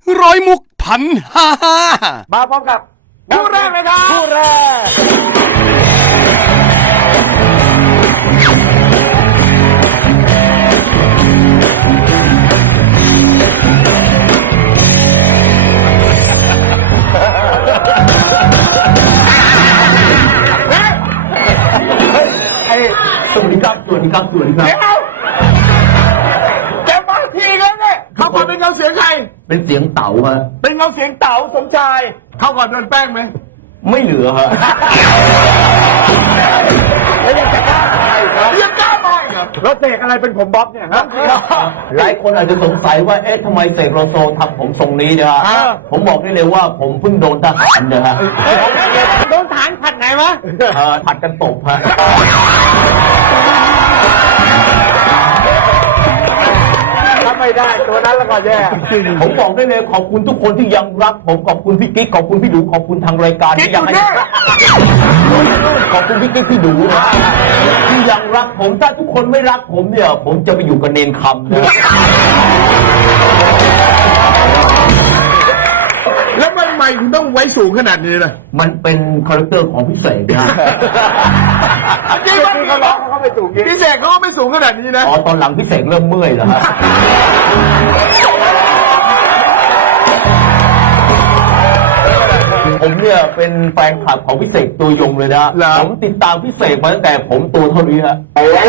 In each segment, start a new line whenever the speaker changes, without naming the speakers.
ร้อยมุกพันห้า
มาพร้อมกับคู่แรกเลยครับคู่แร
สวัสดีครับสวัสดีครับสวัสดีครับ
เดี๋ยวแกมาทีแล้วเนี่ยเข้าก่อนเป็นเงาเสียงใคร
เป็นเสียงเต๋าฮะ
เป็นเงาเสียงเต๋าสมชายเข้าก่อนโดนแป้งไหม
ไม่เหลือฮะ
แล้วยังจะกล้าไปยังกล้าไปครับรถเสกอะไรเป็นผมบ๊อบเนี่ยครับ
หลายคนอาจจะสงสัยว่าเอ๊ะทำไมเสกโลโซทำผมทรงนี้นะฮะผมบอกได้เลยว่าผมเพิ่งโดนทหารนะฮะ
โดนฐานผัดไหนวะ
ผัดกันตบฮะ
ถ้าไม่ได้ตัวนั้นแล้วก็แย่
ผมบอกได้เลยขอบคุณทุกคนที่ยังรักผมขอบคุณพี่กิ๊กขอบคุณพี่ดูขอบคุณทางรายการที่ยังให้ขอบคุณพี่กิ๊กพี่ดูนะที่ยังรักผมถ้าทุกคนไม่รักผมเนี่ยผมจะไปอยู่กับเนนคำนะ
แล้วทำไมคุณต้องไว้สูงขนาดนี้เลย
มันเป็นคาแรคเตอร์ของพี่เสกนะ
จริงๆเขาร้องเขาไม่สูงพี่เสกเขาไม่สูงขนาดนี้นะ
อ๋อตอนหลังพี่เสกเริ่มเมื่อยแล้วฮะผมเนี่ยเป็นแฟนคลับของพี่เสกตัวยงเลยนะผมติดตามพี่เสกมาตั้งแต่ผมตัวเท่านี้ฮะ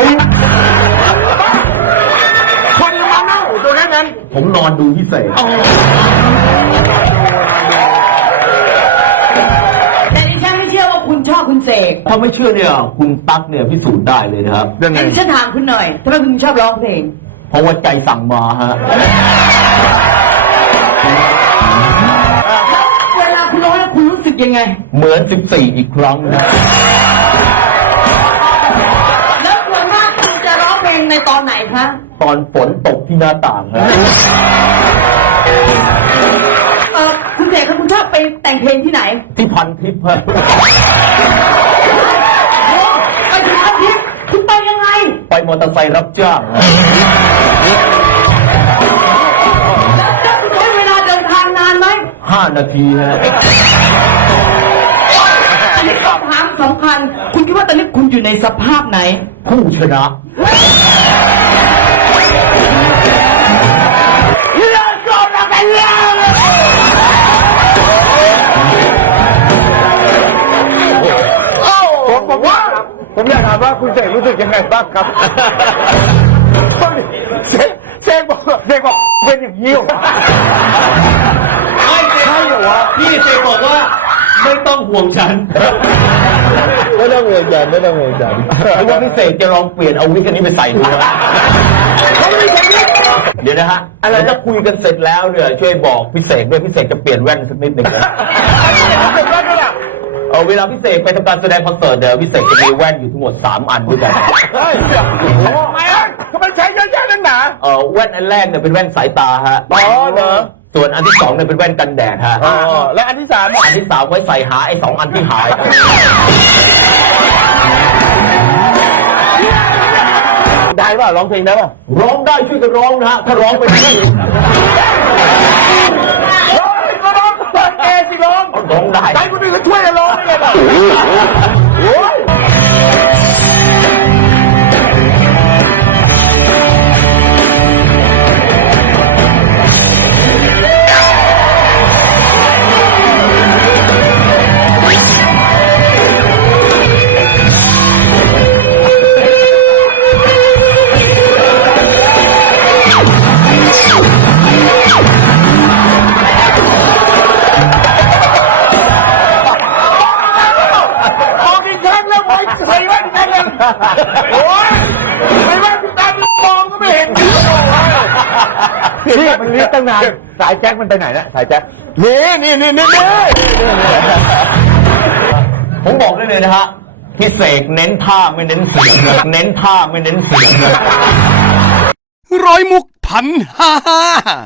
คนมาเน่าตัวแค่นั้น
ผมนอนดูพี่เสก
แต่ดิฉันไม่เชื่อว่าคุณชอบคุณเสก
ถ้าไม่เชื่อเนี่ยคุณตั๊กเนี่ยพิสูจน์ได้เลยนะครับ
ยังไง
แต่ดิฉันถามคุณหน่อยทำไมคุณชอบร้องเพลง
เพราะว่าใจสั่งมาฮะ
เวลาคุณร้องแล้วคุณรู้สึกยังไง
เหมือน14อีกครั้งนะ
แล้วส่วนมากคุณจะร้องเพลงในตอนไหนคะ
ตอนฝนตกที่หน้าต่างฮะ
คุณเสกครับคุณชอบไปแต่งเพลงที่ไหน
ที่พันทิพย์ฮะ
ไปถึงอาทิตย์คุณไปยังไง
ไปมอเตอร์ไซค์รับจ้างฮะ
แล้วคุณใช้เวลาเดินทางนานไหม
5 นาทีฮะ
อันนี้คำถามสำคัญ คุณคิดว่าตอนนี้คุณอยู่ในสภาพไหน
ผู้ชนะ
ผมว่าผมอยากถามว่าคุณเสกรู้สึกยังไงบ้างครับเสกบอกเป็นอย่างนี้หรอใช่เหรอวะ
พี่เสกบอกว่าไม่ต้องห่วงฉัน
ไม่ต้องห่วงจันไม่ต้องห่วงจัน
หรือว่าพี่เสกจะลองเปลี่ยนเอาวิกอันนี้ไปใส่ดูนะเดี๋ยวนะฮะอะไรถ้าคุยกันเสร็จแล้วเนี่ยช่วยบอกพี่เสกด้วยพี่เสกจะเปลี่ยนแว่นสักนิดหนึ่งนะเวลาพี่เสกไปทำการแสดงคอนเสิร์ตเดี๋ยวพี่เสกจะมีแว่นอยู่ทั้งหมด3 อันด้วยกัน
ทำไมอ่ะทำไมใช้เยอะแยะนักหนา
แว่นอันแรกเนี่ยเป็นแว่นสายตาฮะ
อ๋อเหรอ
ส่วนอันที่2เนี่ยเป็นแว่นกันแดดฮะ
แล้วอันที่สาม
อันที่3ไว้ใส่หาไอ้2 อันที่หาย
ได้ป่ะร้องเพลงได้ป่ะ
ร้องได้ช่วยกันร้องนะฮะถ้าร้องไปไม่ได้
ก็ร้องเปิดเอสิร้อง
ร้องได้
ใจคนอื่นก็ช่วยกันร้องไม่ได้หรอโอ้ยโอ้ยไม่ว่าคุณตามมองก็ไม่เห็นนี่มันเรียกตั้งนานสายแจ็คมันไปไหนนะสายแจ็คนี่
ผมบอกได้เลยนะฮะพี่เสกเน้นท่าไม่เน้นเสียงเลยเน้นท่าไม่เน้นเสียงเลย
ร้อยมุกพันห้า